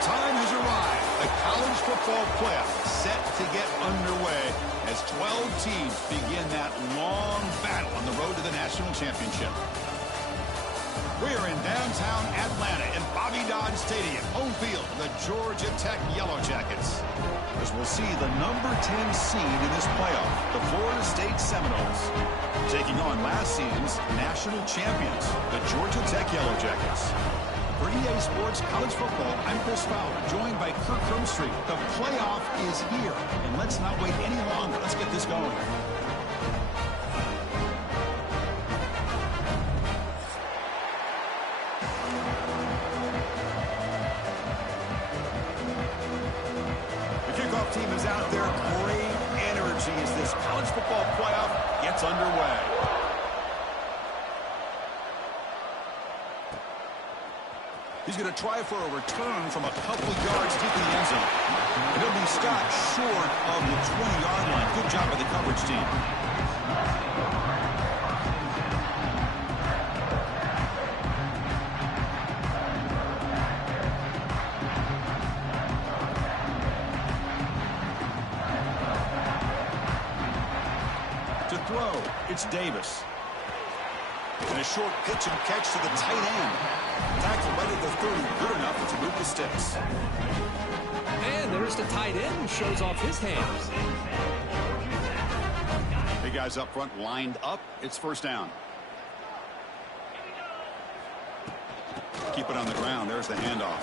time has arrived. The college football playoff set to get underway as 12 teams begin that long battle on the road to the national championship. We're in downtown Atlanta in Bobby Dodd Stadium, home field of the Georgia Tech Yellow Jackets. As we'll see the number 10 seed in this playoff, the Florida State Seminoles, taking on last season's national champions, the Georgia Tech Yellow Jackets. For EA Sports College Football, I'm Chris Fowler, joined by Kirk Krumstreet. The playoff is here, and let's not wait any longer. Let's get this going. The kickoff team is out there. Great energy as this college football playoff gets underway. He's going to try for a return from a couple yards deep in the end zone. And it'll be stopped short of the 20-yard line. Good job by the coverage team. To throw, it's Davis. And a short pitch and catch to the tight end. Tackle right at the 30, good enough to move the sticks. And there's the tight end who shows off his hands. Big guys up front lined up. It's first down. Keep it on the ground. There's the handoff.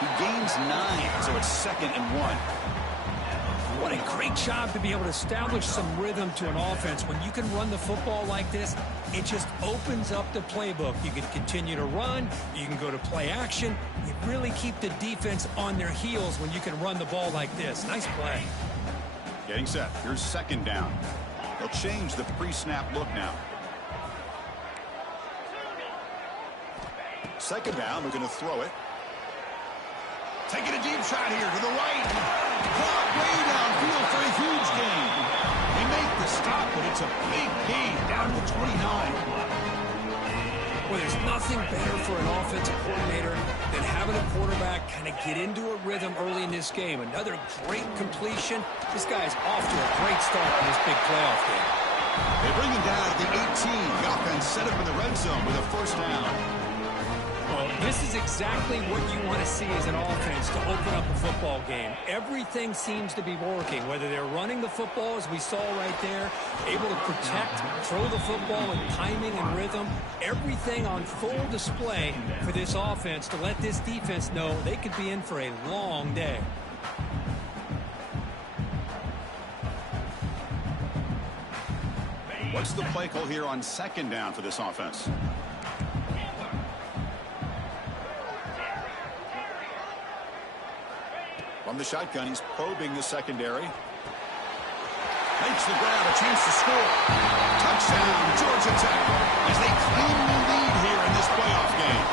He gains 9, so it's 2nd and 1. What a great job to be able to establish some rhythm to an offense. When you can run the football like this, it just opens up the playbook. You can continue to run. You can go to play action. You really keep the defense on their heels when you can run the ball like this. Nice play. Getting set. Here's 2nd down. They'll change the pre-snap look now. 2nd down. We're going to throw it. Taking a deep shot here to the right. Caught way downfield for a huge gain. They make the stop, but it's a big gain down to 29. Well, there's nothing better for an offensive coordinator than having a quarterback kind of get into a rhythm early in this game. Another great completion. This guy's off to a great start in this big playoff game. They bring him down at the 18. The offense set up in the red zone with a first down. Well, this is exactly what you want to see as an offense to open up a football game. Everything seems to be working, whether they're running the football, as we saw right there, able to protect, throw the football in timing and rhythm, everything on full display for this offense to let this defense know they could be in for a long day. What's the play call here on 2nd down for this offense? From the shotgun, he's probing the secondary. Makes the grab, a chance to score. Touchdown, Georgia Tech, as they claim the lead here in this playoff game.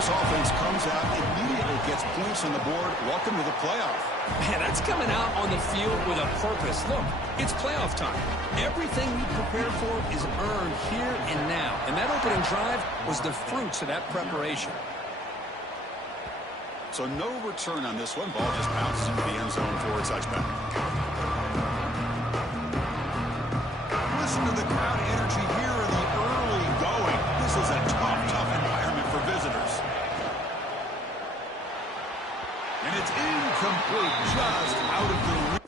This offense comes out, immediately gets points on the board. Welcome to the playoff. Man, that's coming out on the field with a purpose. Look, it's playoff time. Everything we prepared for is earned here and now. And that opening drive was the fruits of that preparation. So no return on this one. Ball just bounces into the end zone for a touchback. Listen to the crowd energy here in the early going. This is a tough environment for visitors. And it's incomplete, just out of the reach.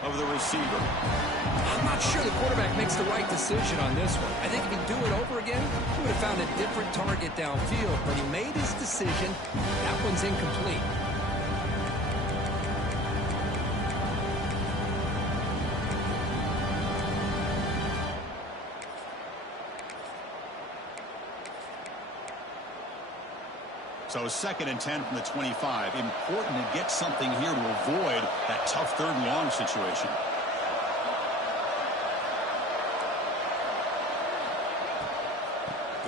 Of the receiver. I'm not sure the quarterback makes the right decision on this one. I think if he'd do it over again, he would have found a different target downfield, but he made his decision. That one's incomplete. So 2nd and 10 from the 25. Important to get something here to avoid that tough 3rd and long situation.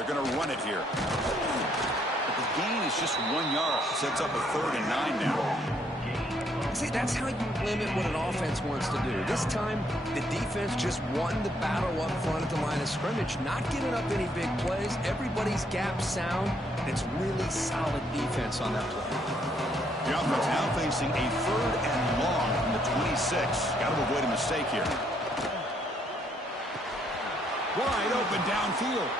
They're going to run it here. But the gain is just 1 yard. Sets up a 3rd and 9 now. See, that's how you limit what an offense wants to do. This time, the defense just won the battle up front at the line of scrimmage, not giving up any big plays. Everybody's gap sound, and it's really solid defense on that play. The offense now facing a 3rd and long from the 26. Got to avoid a mistake here. Wide open downfield.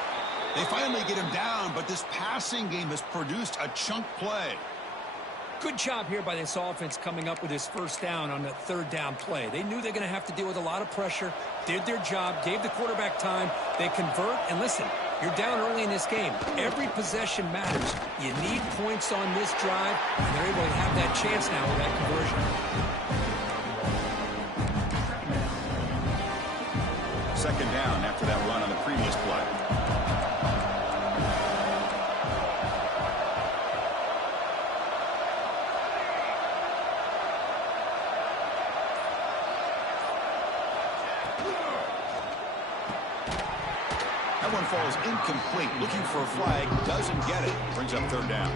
They finally get him down, but this passing game has produced a chunk play. Good job here by this offense coming up with his first down on the 3rd down play. They knew they're going to have to deal with a lot of pressure, did their job, gave the quarterback time. They convert, and listen, you're down early in this game. Every possession matters. You need points on this drive, and they're able to have that chance now with that conversion. 2nd down after that run on the previous play. That one falls incomplete. Looking for a flag. Doesn't get it. Brings up 3rd down.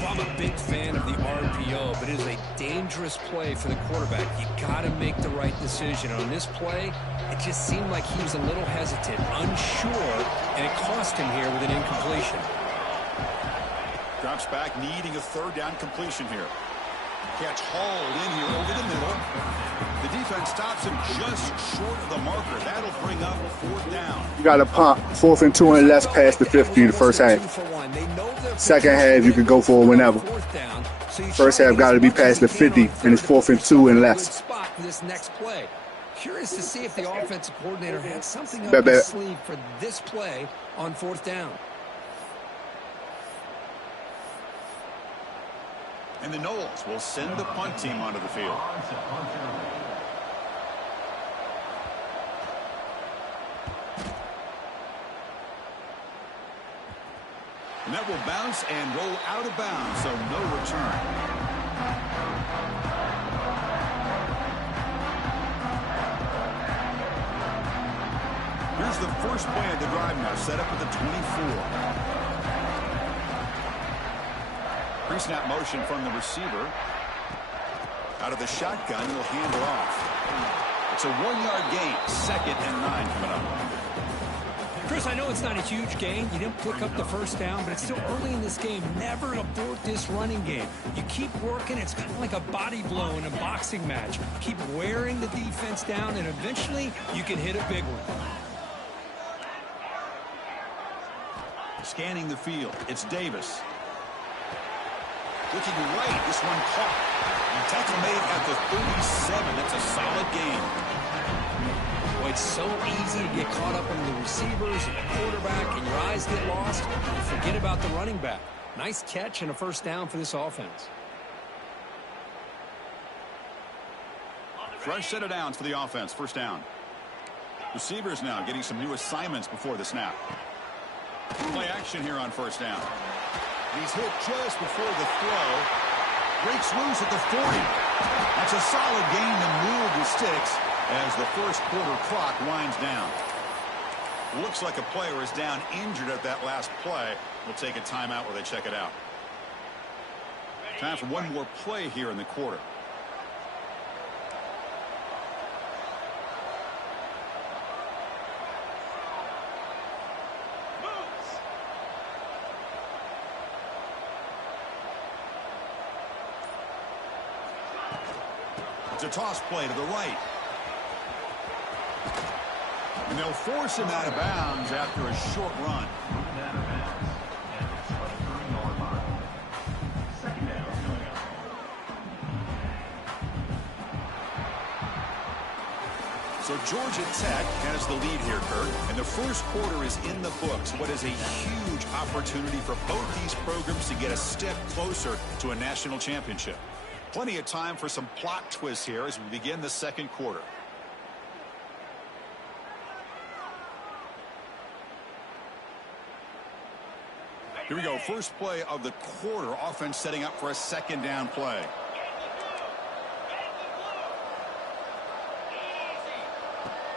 Well, I'm a big fan of the RPO, but it is a dangerous play for the quarterback. You got to make the right decision. On this play, it just seemed like he was a little hesitant, unsure, and it cost him here with an incompletion. Drops back, needing a 3rd down completion here. Catch hauled in here over the middle. The defense stops him just short of the marker. That'll bring up 4th down. You got to pump 4th and 2 and less past the 50 the first half. Second half, you can go for it whenever. First half got to be past the 50, and it's 4th and 2 and less. Spot for this next play. Curious to see if the offensive coordinator had something up his sleeve for this play on 4th down. And the Noles will send the punt team onto the field. And that will bounce and roll out of bounds, so no return. Here's the first play of the drive now, set up at the 24. Pre-snap motion from the receiver. Out of the shotgun, he'll hand it off. It's a 1-yard gain. 2nd and 9 coming up. Chris, I know it's not a huge gain. You didn't pick up the first down, but it's still early in this game. Never abort this running game. You keep working. It's kind of like a body blow in a boxing match. Keep wearing the defense down, and eventually you can hit a big one. Scanning the field. It's Davis. Looking right, this one caught. And tackle made at the 37. That's a solid gain. Boy, it's so easy to get caught up in the receivers and the quarterback, and your eyes get lost. You forget about the running back. Nice catch and a first down for this offense. Fresh set of downs for the offense. First down. Receivers now getting some new assignments before the snap. Play action here on first down. He's hit just before the throw. Breaks loose at the 40. That's a solid gain to move the sticks as the first quarter clock winds down. Looks like a player is down injured at that last play. We'll take a timeout while they check it out. Time for one more play here in the quarter. It's a toss play to the right. And they'll force him out of bounds after a short run. So Georgia Tech has the lead here, Kurt, and the first quarter is in the books. What is a huge opportunity for both these programs to get a step closer to a national championship. Plenty of time for some plot twists here as we begin the second quarter. Here we go. First play of the quarter. Offense setting up for a second down play.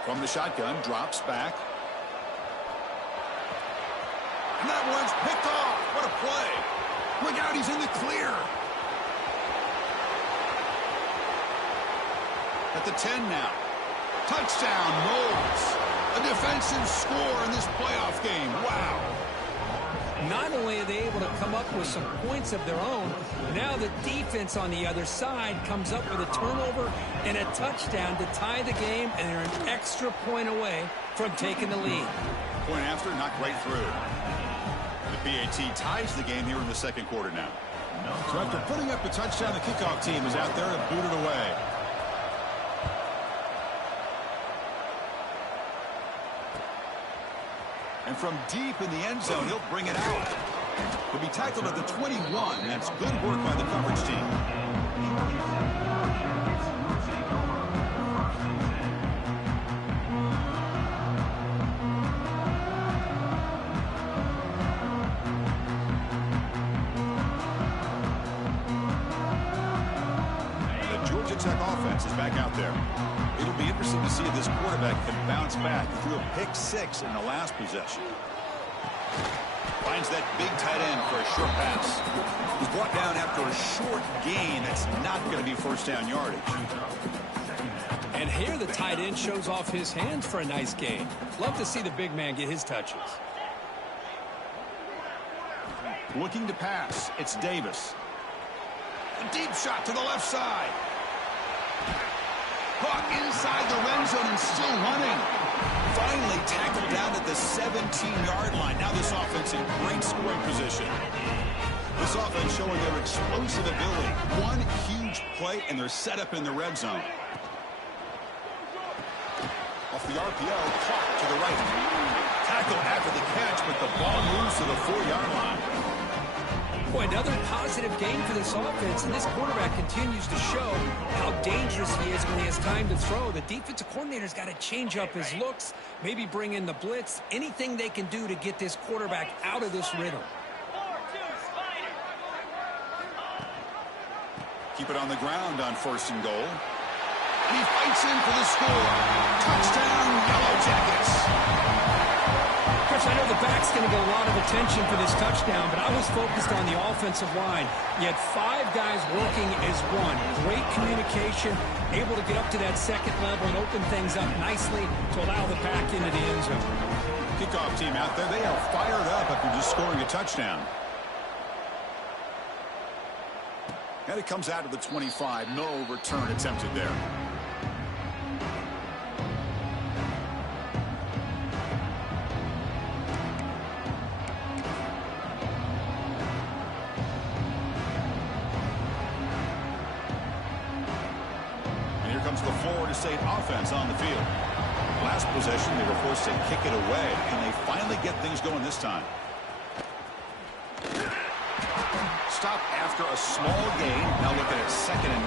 From the shotgun, drops back. And that one's picked off. What a play. Look out, he's in the clear. At the 10 now. Touchdown, Knowles. A defensive score in this playoff game. Wow. Not only are they able to come up with some points of their own, now the defense on the other side comes up with a turnover and a touchdown to tie the game, and they're an extra point away from taking the lead. Point after, not right through. The PAT ties the game here in the second quarter now. So after putting up the touchdown, the kickoff team is out there to boot it away. And from deep in the end zone, he'll bring it out. He'll be tackled at the 21. That's good work by the coverage team. And the Georgia Tech offense is back out there. It'll be interesting to see if this quarterback can bounce back. He threw a pick-6 in the last possession. Finds that big tight end for a short pass. He's brought down after a short gain. That's not going to be first down yardage. And here the tight end shows off his hands for a nice gain. Love to see the big man get his touches. Looking to pass. It's Davis. A deep shot to the left side. Caught inside the red zone and still running. Finally tackled down at the 17-yard line. Now this offense in great scoring position. This offense showing their explosive ability. One huge play and they're set up in the red zone. Off the RPO, clock to the right. Tackle after the catch, but the ball moves to the 4-yard line. Boy, another positive game for this offense, and this quarterback continues to show how dangerous he is when he has time to throw. The defensive coordinator's got to change up his looks, maybe bring in the blitz, anything they can do to get this quarterback out of this rhythm. Keep it on the ground on 1st and goal. And he fights in for the score. Touchdown, Yellow Jackets. Chris, I know the back's going to get a lot of attention for this touchdown, but I was focused on the offensive line. You had 5 guys working as one. Great communication, able to get up to that second level and open things up nicely to allow the back into the end zone. Kickoff team out there, they are fired up after just scoring a touchdown. And it comes out of the 25. No return attempted there. Comes the Florida State offense on the field. Last possession, they were forced to kick it away, and they finally get things going this time. Stop after a small gain. Now looking at 2nd and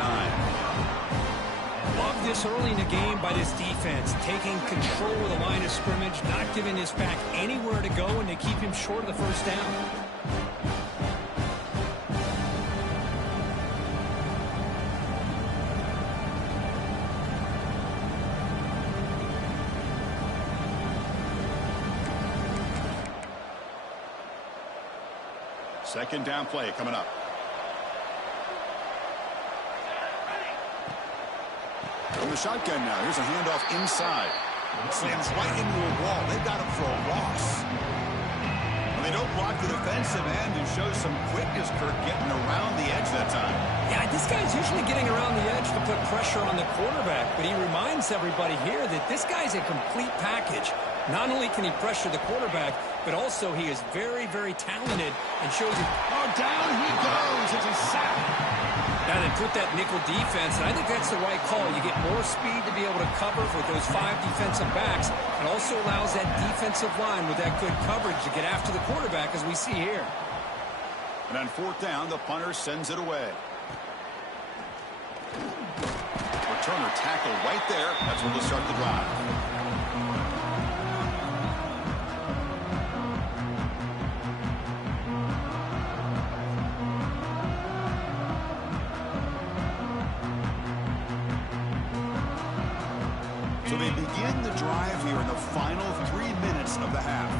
9. Love this early in the game by this defense, taking control of the line of scrimmage, not giving his back anywhere to go, and they keep him short of the first down. Second down play coming up. From the shotgun now. Here's a handoff inside. Slams right into a wall. They've got him for a loss. And they don't block the defensive end and show some quickness, Kirk, getting around the edge that time. Yeah, this guy's usually getting around the edge to put pressure on the quarterback, but he reminds everybody here that this guy's a complete package. Not only can he pressure the quarterback, but also he is very, very talented and shows you. Oh, down he goes. It's a sack. Now they put that nickel defense, and I think that's the right call. You get more speed to be able to cover with those 5 defensive backs. It also allows that defensive line with that good coverage to get after the quarterback, as we see here. And on 4th down, the punter sends it away. Returner tackled right there. That's where they'll start the drive. So they begin the drive here in the final 3 minutes of the half.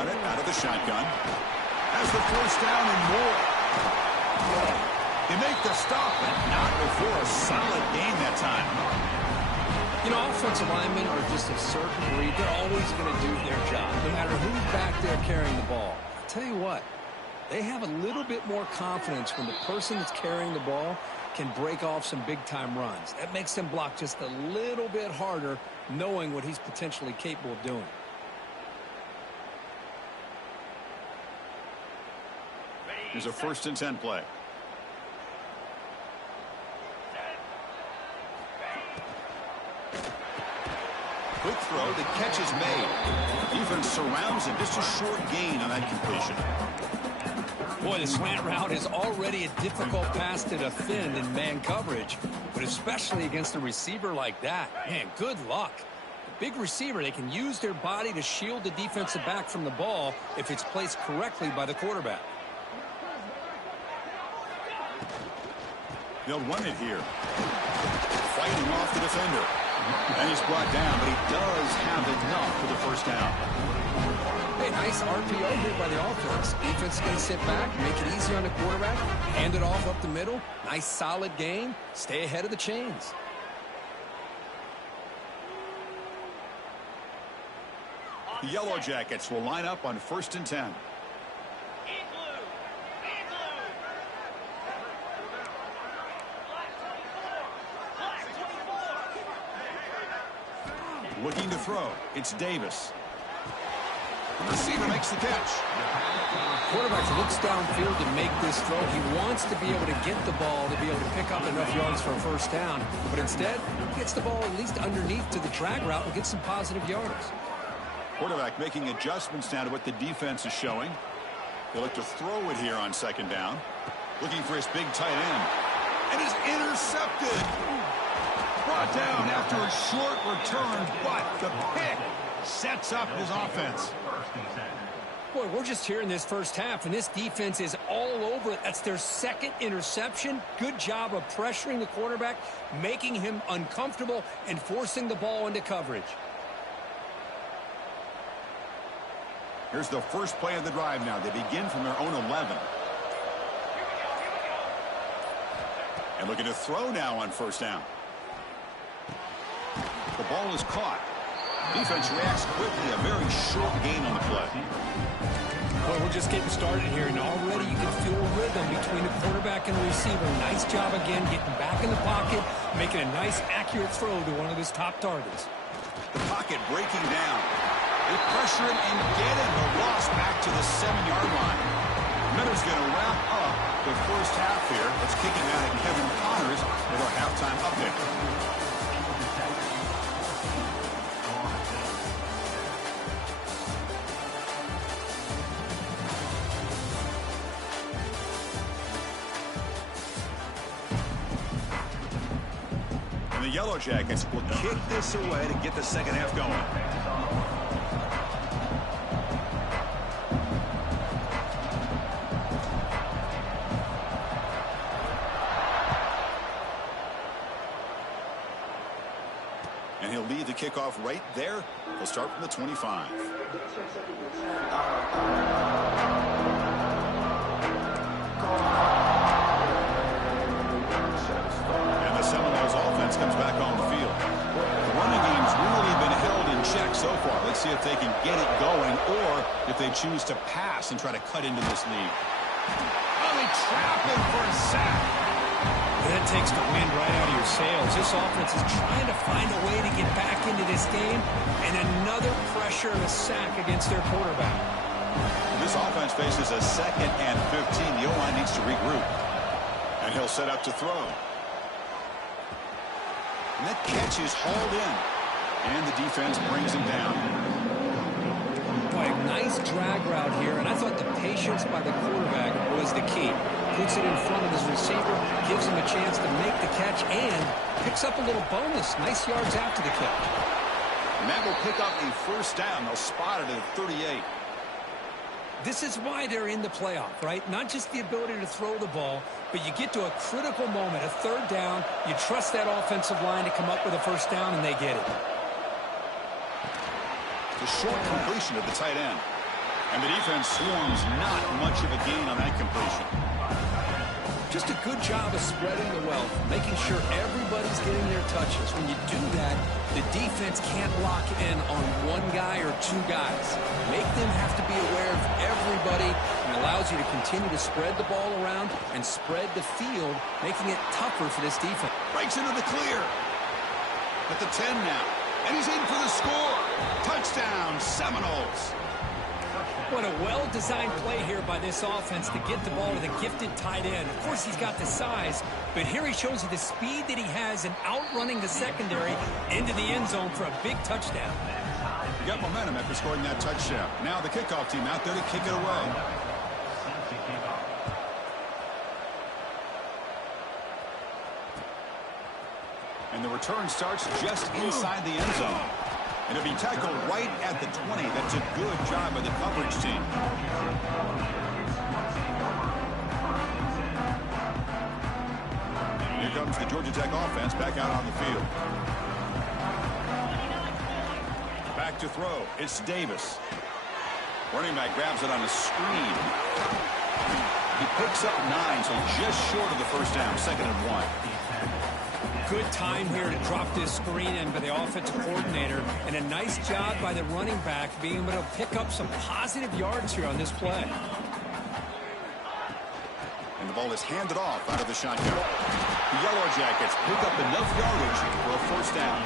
run it out of the shotgun. Has the first down and more. They make the stop, but not before a solid gain that time. You know, offensive linemen are just a certain breed. They're always going to do their job, no matter who's back there carrying the ball. I'll tell you what, they have a little bit more confidence when the person that's carrying the ball can break off some big-time runs. That makes them block just a little bit harder, knowing what he's potentially capable of doing. Here's a 1st and 10 play. Quick throw, the catch is made. Defense surrounds him, just a short gain on that completion. Boy, the slant route is already a difficult pass to defend in man coverage, but especially against a receiver like that. Man, good luck. The big receiver, they can use their body to shield the defensive back from the ball if it's placed correctly by the quarterback. They'll run it here. Fighting off the defender. And he's brought down, but he does have enough for the first down. Hey, nice RPO here by the offense. Defense is going to sit back, make it easy on the quarterback, hand it off up the middle. Nice solid gain. Stay ahead of the chains. The Yellow Jackets will line up on 1st and 10. Looking to throw. It's Davis. The receiver makes the catch. Quarterback looks downfield to make this throw. He wants to be able to get the ball to be able to pick up enough yards for a first down. But instead, he gets the ball at least underneath to the drag route and gets some positive yards. Quarterback making adjustments now to what the defense is showing. They look to throw it here on 2nd down. Looking for his big tight end. And is intercepted. Brought down after a short return, but the pick sets up his offense. Boy, we're just here in this first half, and this defense is all over it. That's their 2nd interception. Good job of pressuring the quarterback, making him uncomfortable, and forcing the ball into coverage. Here's the first play of the drive now. They begin from their own 11. And looking to throw now on 1st down. The ball is caught. Defense reacts quickly. A very short gain on the play. Well, we're just getting started here, and already you can feel a rhythm between the quarterback and the receiver. Nice job again getting back in the pocket, making a nice, accurate throw to one of his top targets. The pocket breaking down. They pressure him and get him. A loss back to the 7-yard line. Miller's going to wrap up the first half here. Let's kick him out at Kevin Connors with our halftime update. The Yellow Jackets will kick this away to get the second half going. And he'll lead the kickoff right there. He'll start from the 25. Comes back on the field. The running game's really been held in check so far. Let's see if they can get it going or if they choose to pass and try to cut into this lead. Oh, they trap him for a sack. That takes the wind right out of your sails. This offense is trying to find a way to get back into this game, and another pressure and a sack against their quarterback. This offense faces a 2nd and 15. The O-line needs to regroup. And he'll set up to throw. And that catch is hauled in. And the defense brings him down. Boy, nice drag route here. And I thought the patience by the quarterback was the key. Puts it in front of his receiver, gives him a chance to make the catch, and picks up a little bonus. Nice yards after the catch. And that will pick up a first down. They'll spot it at 38. This is why they're in the playoff, right? Not just the ability to throw the ball, but you get to a critical moment, a 3rd down. You trust that offensive line to come up with a first down, and they get it. The short completion of the tight end. And the defense swarms not much of a gain on that completion. Just a good job of spreading the wealth, making sure everybody's getting their touches. When you do that, the defense can't lock in on one guy or two guys. Make them have to be aware of everybody, and allows you to continue to spread the ball around and spread the field, making it tougher for this defense. Breaks into the clear. At the 10 now. And he's in for the score. Touchdown, Seminoles. What a well-designed play here by this offense to get the ball to the gifted tight end. Of course, he's got the size, but here he shows you the speed that he has in outrunning the secondary into the end zone for a big touchdown. You got momentum after scoring that touchdown. Now the kickoff team out there to kick it away. And the return starts just inside the end zone. And it'll be tackled right at the 20. That's a good job by the coverage team. Here comes the Georgia Tech offense back out on the field. Back to throw. It's Davis. Running back grabs it on a screen. He picks up 9, so just short of the first down. 2nd and 1. Good time here to drop this screen in by the offensive coordinator, and a nice job by the running back being able to pick up some positive yards here on this play. And the ball is handed off out of the shotgun. The Yellow Jackets pick up enough yardage for a first down.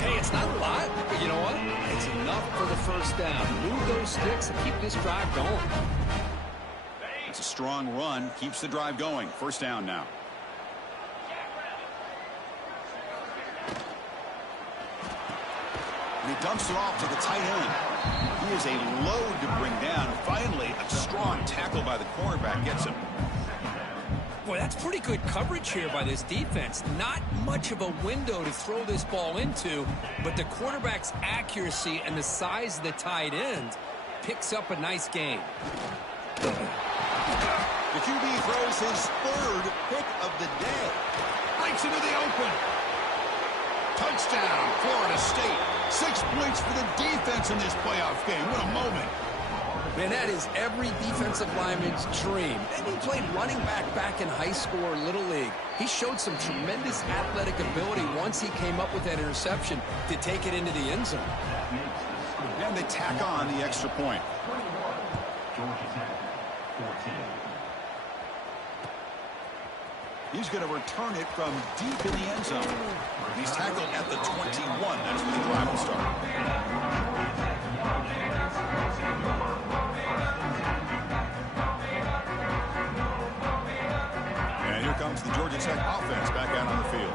Hey, it's not a lot, but you know what? It's enough for the first down. Move those sticks and keep this drive going. It's a strong run, keeps the drive going. First down now. And he dumps it off to the tight end. He is a load to bring down. Finally, a strong tackle by the cornerback gets him. Boy, that's pretty good coverage here by this defense. Not much of a window to throw this ball into, but the quarterback's accuracy and the size of the tight end picks up a nice gain. The QB throws his 3rd pick of the day. Breaks into the open. Touchdown, Florida State. 6 points for the defense in this playoff game. What a moment. Man, that is every defensive lineman's dream. And he played running back in high school or Little League. He showed some tremendous athletic ability once he came up with that interception to take it into the end zone. And they tack on the extra point. He's going to return it from deep in the end zone. He's tackled at the 21. That's where the drive will start. And here comes the Georgia Tech offense back out on the field.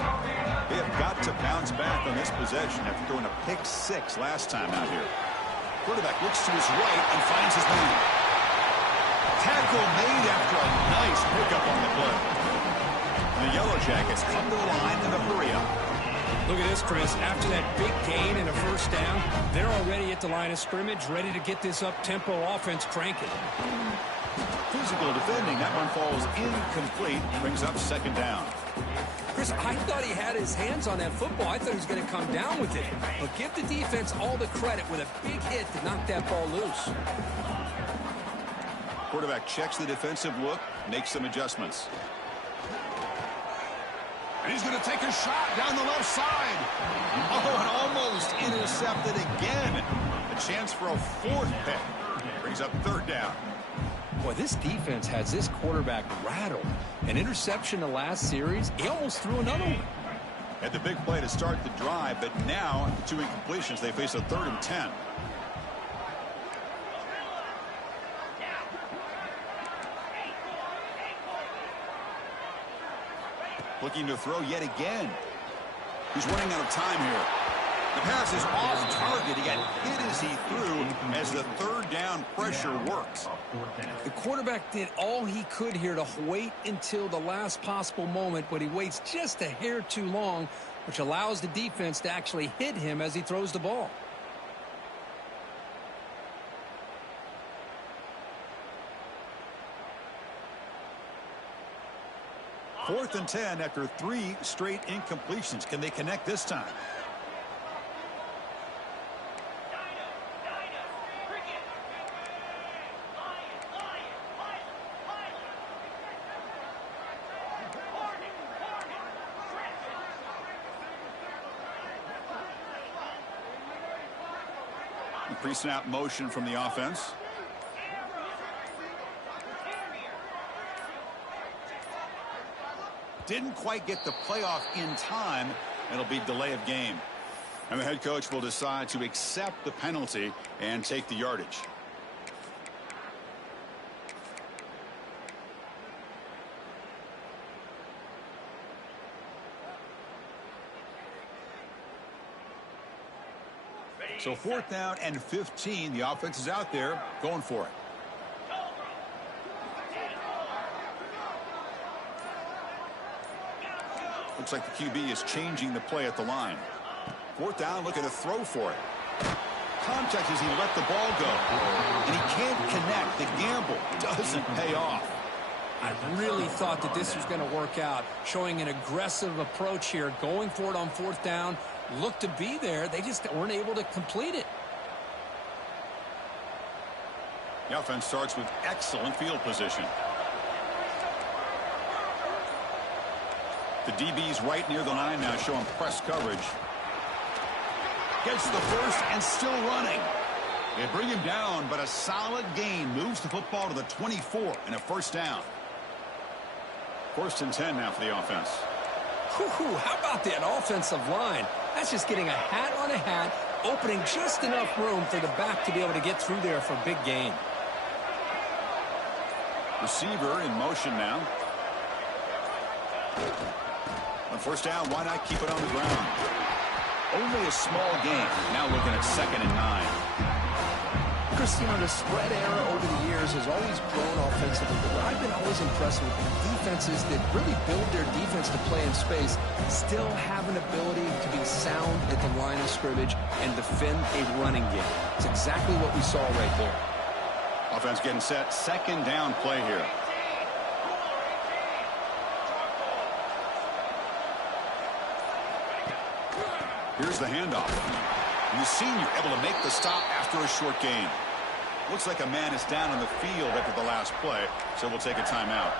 They have got to bounce back on this possession after throwing a pick 6 last time out here. Quarterback looks to his right and finds his man. Tackle made after a nice pickup on the play. The Yellow Jackets come to the line in a hurry up. Look at this, Chris. After that big gain and a first down, they're already at the line of scrimmage, ready to get this up-tempo offense cranking. Physical defending. That one falls incomplete. Brings up 2nd down. Chris, I thought he had his hands on that football. I thought he was going to come down with it. But give the defense all the credit with a big hit to knock that ball loose. Quarterback checks the defensive look, makes some adjustments. And he's going to take a shot down the left side. Oh, and almost intercepted again. A chance for a 4th pick. Brings up 3rd down. Boy, this defense has this quarterback rattled. An interception the last series. He almost threw another one. Had the big play to start the drive, but now, the 2 incompletions, they face a 3rd and 10. Looking to throw yet again. He's running out of time here. The pass is off target. He got hit as he threw as the 3rd down pressure works. The quarterback did all he could here to wait until the last possible moment, but he waits just a hair too long, which allows the defense to actually hit him as he throws the ball. Fourth and 10 after 3 straight incompletions. Can they connect this time? pre-snap motion from the offense. Didn't quite get the playoff in time. It'll be delay of game. And the head coach will decide to accept the penalty and take the yardage. So 4th down and 15. The offense is out there going for it. Looks like the QB is changing the play at the line. 4th down, looking to throw for it. Contact as he let the ball go. And he can't connect. The gamble doesn't pay off. I really thought that this was going to work out. Showing an aggressive approach here. Going for it on 4th down. Looked to be there. They just weren't able to complete it. The offense starts with excellent field position. The DB's right near the line now, showing press coverage. Gets the first and still running. They bring him down, but a solid gain moves the football to the 24 and a 1st down. 1st and 10 now for the offense. How about that offensive line? That's just getting a hat on a hat, opening just enough room for the back to be able to get through there for a big gain. Receiver in motion now. On 1st down, why not keep it on the ground? Only a small gain. Now looking at 2nd and 9. Chris, you know, the spread era over the years has always grown offensively, but what I've been always impressed with defenses that really build their defense to play in space still have an ability to be sound at the line of scrimmage and defend a running game. It's exactly what we saw right there. Offense getting set. 2nd down play here. Here's the handoff. And the senior able to make the stop after a short gain. Looks like a man is down on the field after the last play, so we'll take a timeout.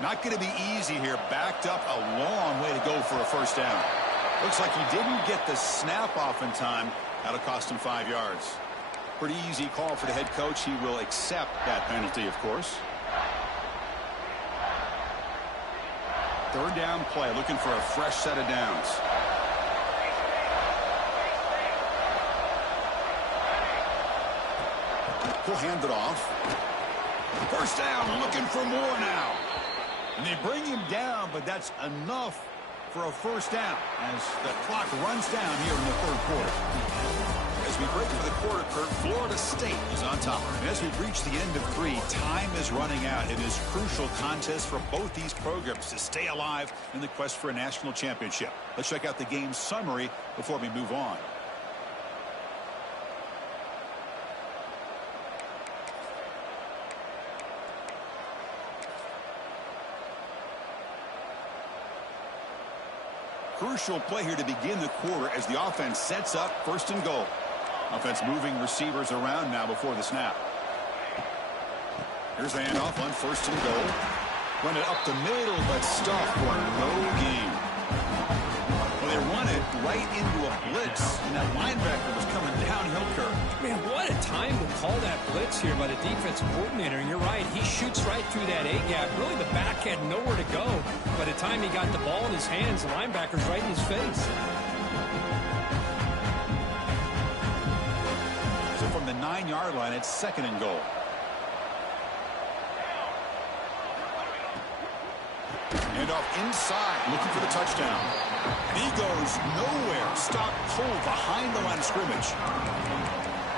Not going to be easy here. Backed up a long way to go for a 1st down. Looks like he didn't get the snap off in time. That'll cost him 5 yards. Pretty easy call for the head coach. He will accept that penalty, of course. 3rd down play, looking for a fresh set of downs. He'll hand it off. 1st down, looking for more now. And they bring him down, but that's enough for a 1st down as the clock runs down here in the 3rd quarter. As we break for the quarter, Kurt, Florida State is on top. And as we've reached the end of 3, time is running out. It is a crucial contest for both these programs to stay alive in the quest for a national championship. Let's check out the game summary before we move on. Crucial play here to begin the quarter as the offense sets up 1st and goal. Offense moving receivers around now before the snap. Here's the handoff on 1st and goal. Run it up the middle, but stuffed for no gain. Well, they run it right into a blitz, and that linebacker was coming downhill curve. Man, what a time to call that blitz here by the defensive coordinator. And you're right, he shoots right through that A-gap. Really, the back had nowhere to go. By the time he got the ball in his hands, the linebacker's right in his face. So from the 9-yard line, it's 2nd and goal. Handoff inside, looking for the touchdown. And he goes nowhere. Stop cold behind the line of scrimmage.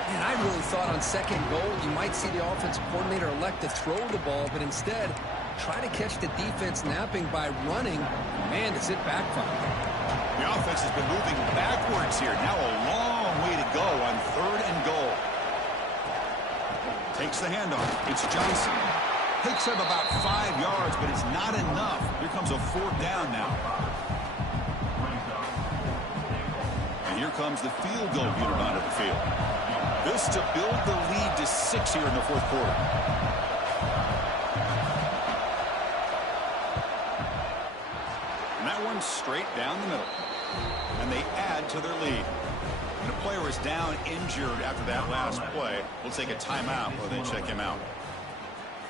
Man, I really thought on 2nd goal you might see the offensive coordinator elect to throw the ball, but instead try to catch the defense napping by running. Man, does it backfire. The offense has been moving backwards here. Now a long way to go on 3rd and goal. Takes the handoff. It's Johnson. Picks up about 5 yards, but it's not enough. Here comes a 4th down now. here comes the field goal unit onto the field. This to build the lead to 6 here in the fourth quarter. And that one's straight down the middle. And they add to their lead. And a player is down injured after that last play. We'll take a timeout or they check him out.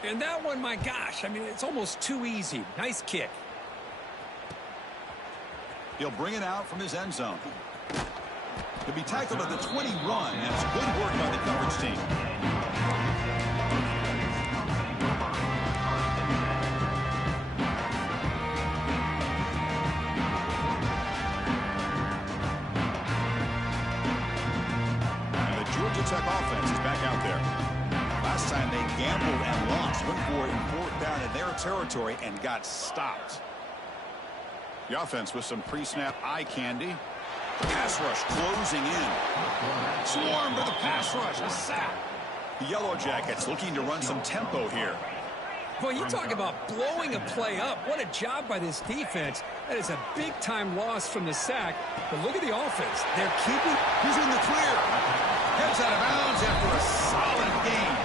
And that one, my gosh, I mean, it's almost too easy. Nice kick. He'll bring it out from his end zone. He'll be tackled at the 21. That's good work by the coverage team. And the Georgia Tech offense is back out there. Last time they gambled and lost, went for it and fourth down in their territory and got stopped. The offense with some pre-snap eye candy. Pass rush closing in. Swarm to the pass rush. A sack. The Yellow Jackets looking to run some tempo here. Well, you talk about blowing a play up. What a job by this defense. That is a big-time loss from the sack. But look at the offense. They're keeping... He's in the clear. Heads out of bounds after a solid game.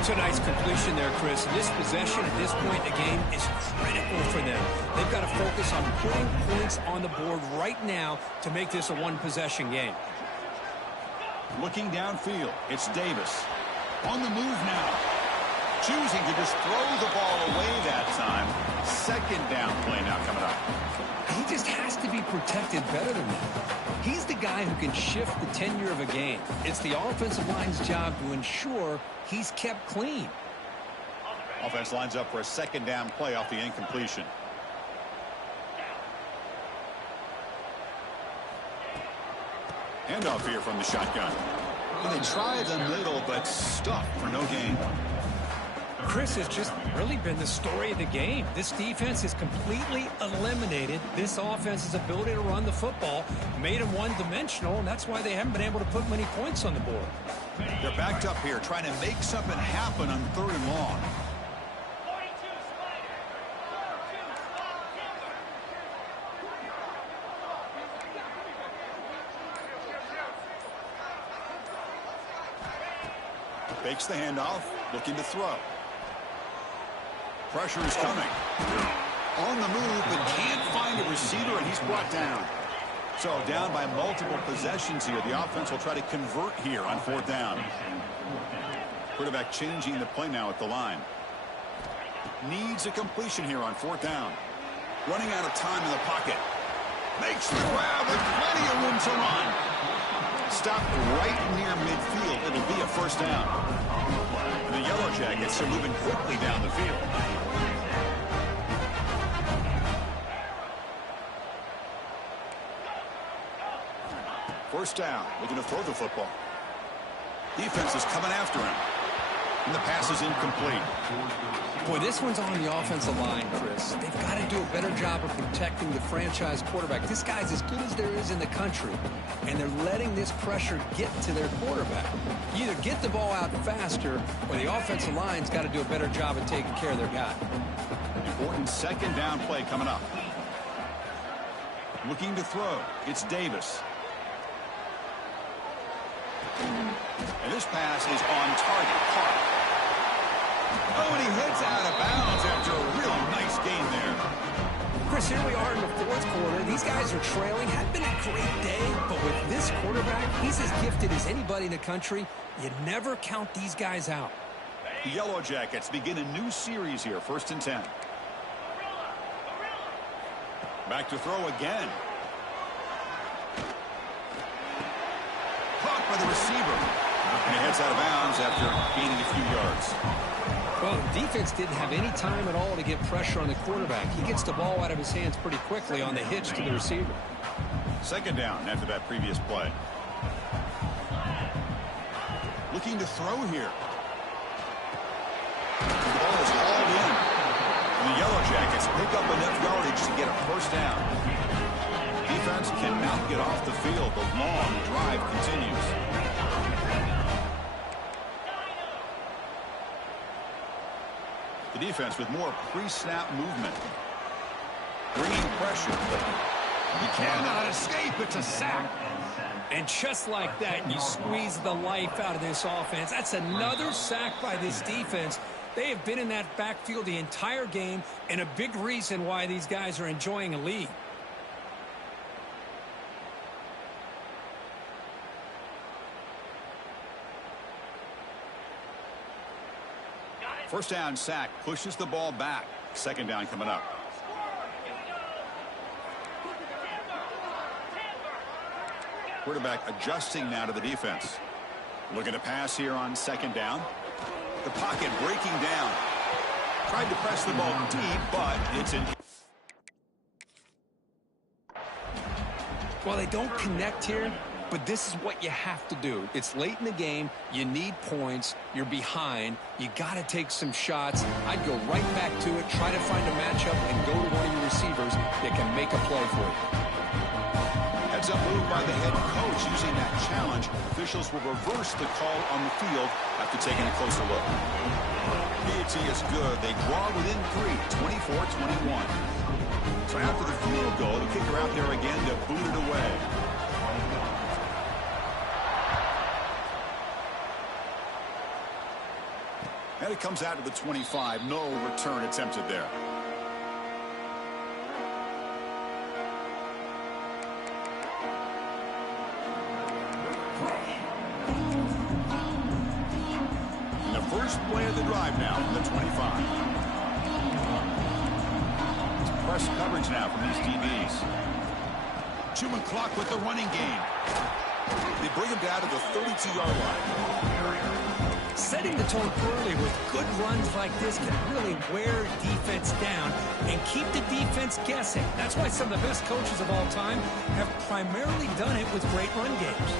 It's a nice completion there, Chris. This possession at this point in the game is critical for them. They've got to focus on putting points on the board right now to make this a one-possession game. Looking downfield, it's Davis. On the move now. Choosing to just throw the ball away that time. Second down play now coming up. He just has to be protected better than that. He's the guy who can shift the tenure of a game. It's the offensive line's job to ensure he's kept clean. Offense lines up for a second down play off the incompletion. Handoff here from the shotgun. Well, they tried the middle, but stuffed for no gain. Chris has just really been the story of the game. This defense has completely eliminated this offense's ability to run the football, made them one-dimensional, and that's why they haven't been able to put many points on the board. They're backed up here, trying to make something happen on 3rd and long. Fakes the handoff, looking to throw. Pressure is coming. On the move, but can't find a receiver, and he's brought down. So down by multiple possessions here. The offense will try to convert here on 4th down. Quarterback changing the play now at the line. Needs a completion here on 4th down. Running out of time in the pocket. Makes the grab with plenty of room to run. Stopped right near midfield. It'll be a 1st down. And the Yellow Jackets are moving quickly down the field. First down, looking to throw the football. Defense is coming after him. And the pass is incomplete. Boy, this one's on the offensive line, Chris. They've got to do a better job of protecting the franchise quarterback. This guy's as good as there is in the country, and they're letting this pressure get to their quarterback. You either get the ball out faster, or the offensive line's got to do a better job of taking care of their guy. Important second down play coming up. Looking to throw. It's Davis. And this pass is on target. Caught. Oh, and he heads out of bounds after a really nice game there. Chris, here we are in the 4th quarter. These guys are trailing. Had been a great day, but with this quarterback, he's as gifted as anybody in the country. You never count these guys out. The Yellow Jackets begin a new series here, 1st and 10. Back to throw again. Caught by the receiver. And he heads out of bounds after gaining a few yards. Well, the defense didn't have any time at all to get pressure on the quarterback. He gets the ball out of his hands pretty quickly on the hitch to the receiver. Second down after that previous play. Looking to throw here. The ball is hauled in. And the Yellow Jackets pick up enough yardage to get a 1st down. Defense cannot get off the field. The long drive continues. The defense with more pre-snap movement. Bringing pressure. He cannot escape. It's a sack. And just like that, you squeeze the life out of this offense. That's another sack by this defense. They have been in that backfield the entire game, and a big reason why these guys are enjoying a lead. First down sack pushes the ball back. Second down coming up. Quarterback adjusting now to the defense. Looking to pass here on second down. The pocket breaking down. Tried to press the ball deep, but it's in. Well, they don't connect here, but this is what you have to do. It's late in the game. You need points. You're behind. You got to take some shots. I'd go right back to it, try to find a matchup, and go to one of your receivers that can make a play for you. Heads up move by the head coach using that challenge. Officials will reverse the call on the field after taking a closer look. PAT is good. They draw within 3, 24-21. So after the field goal, the kicker out there again to boot it away. And it comes out to the 25. No return attempted there. First play of the drive now from the 25. It's press coverage now from these DBs. Chewing clock with the running game. They bring him down to the 32-yard line. Setting the tone early with good runs like this can really wear defense down and keep the defense guessing. That's why some of the best coaches of all time have primarily done it with great run games.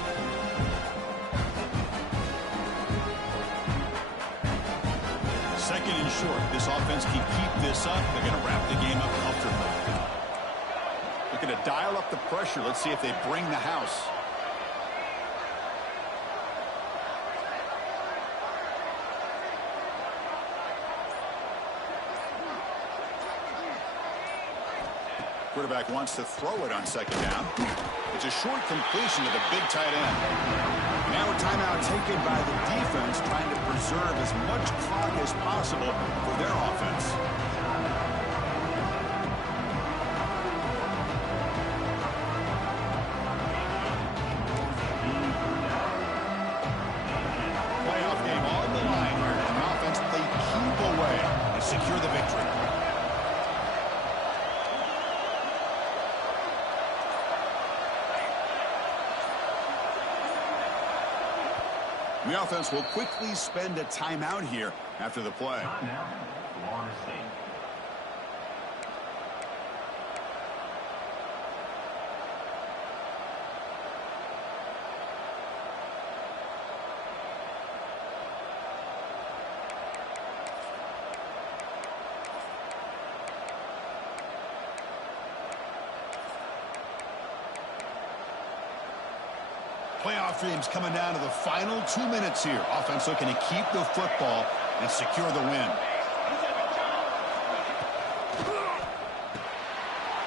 Second and short. This offense can keep this up. They're going to wrap the game up comfortably. Looking to dial up the pressure. Let's see if they bring the house. Quarterback wants to throw it on second down. It's a short completion to the big tight end. Now a timeout taken by the defense, trying to preserve as much clock as possible for their offense. Playoff game on the line here. An offense they keep away and secure the victory. The offense will quickly spend a timeout here after the play. Playoff dreams coming down to the final 2 minutes here. Offense looking to keep the football and secure the win.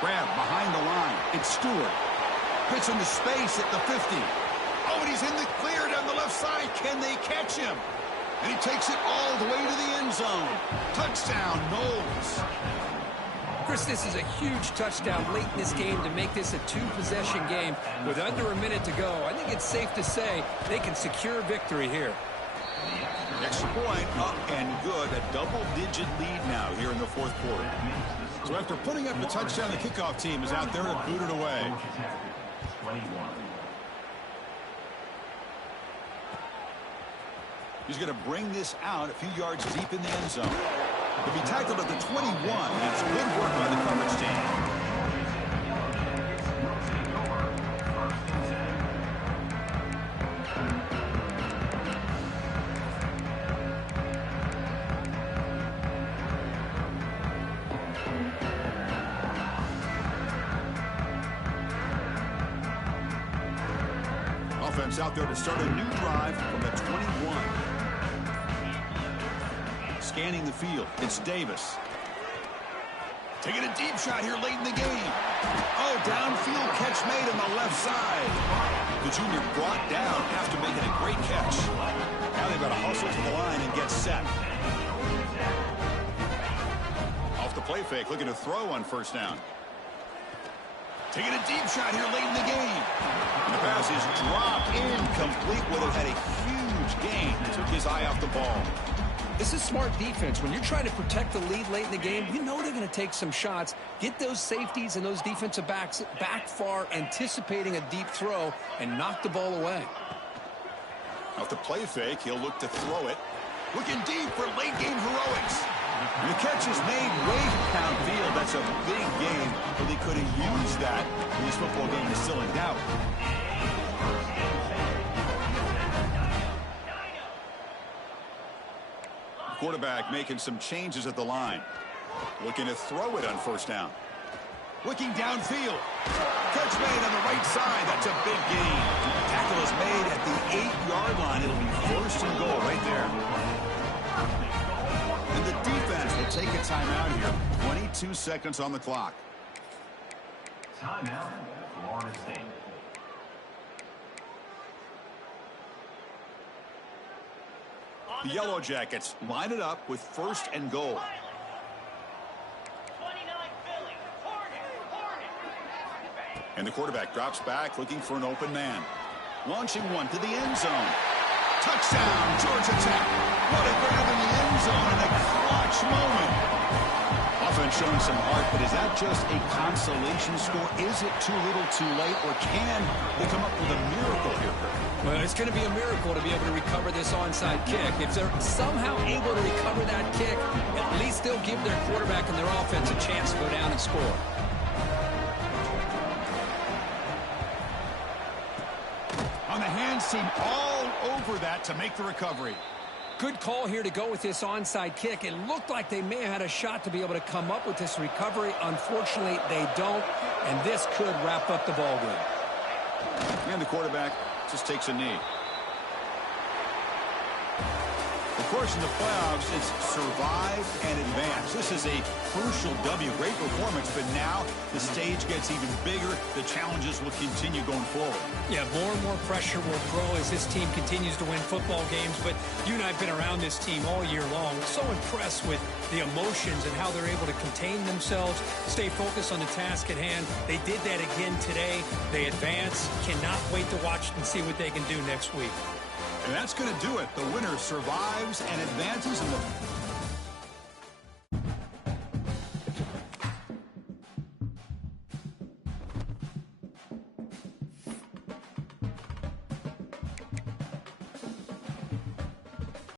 Grab behind the line. It's Stewart. Fits into space at the 50. Oh, and he's in the clear down the left side. Can they catch him? And he takes it all the way to the end zone. Touchdown, Knowles. Chris, this is a huge touchdown late in this game to make this a two-possession game with under a minute to go. I think it's safe to say they can secure victory here. Extra point up and good. A double-digit lead now here in the fourth quarter. So after putting up the touchdown, the kickoff team is out there to boot it away. He's going to bring this out a few yards deep in the end zone. He'll be tackled at the 21. That's good work by the coverage team. Offense out there to start a new drive from the 21. Scanning the field, it's Davis. Taking a deep shot here late in the game. Oh, downfield catch made on the left side. The junior brought down after making a great catch. Now they've got to hustle to the line and get set. Off the play fake, looking to throw on first down. Taking a deep shot here late in the game. And the pass is dropped incomplete. Would have had a huge gain. Took his eye off the ball. This is smart defense. When you're trying to protect the lead late in the game, you know they're going to take some shots, get those safeties and those defensive backs back far, anticipating a deep throw, and knock the ball away. Off the play fake, he'll look to throw it. Looking deep for late-game heroics. And the catch is made way downfield. That's a big gain, but they could have used that when this football game is still in doubt. Quarterback making some changes at the line. Looking to throw it on first down. Looking downfield. Catch made on the right side. That's a big gain. Tackle is made at the 8-yard line. It'll be first and goal right there. And the defense will take a timeout here. 22 seconds on the clock. Timeout, Florida State. The Yellow Jackets line it up with first and goal. And the quarterback drops back looking for an open man. Launching one to the end zone. Touchdown, Georgia Tech. What a grab in the end zone in a clutch moment. Offense showing some heart, but is that just a consolation score? Is it too little too late, or can they come up with a miracle here? Well, it's going to be a miracle to be able to recover this onside kick. If they're somehow able to recover that kick, at least they'll give their quarterback and their offense a chance to go down and score. On the hands team all over that to make the recovery. Good call here to go with this onside kick. It looked like they may have had a shot to be able to come up with this recovery. Unfortunately, they don't, and this could wrap up the ball game. And the quarterback just takes a knee. Of course, in the playoffs, it's survive and advance. This is a crucial W. Great performance, but now the stage gets even bigger. The challenges will continue going forward. Yeah, more and more pressure will grow as this team continues to win football games, but you and I have been around this team all year long. So impressed with the emotions and how they're able to contain themselves, stay focused on the task at hand. They did that again today. They advance. Cannot wait to watch and see what they can do next week. And that's going to do it. The winner survives and advances, and the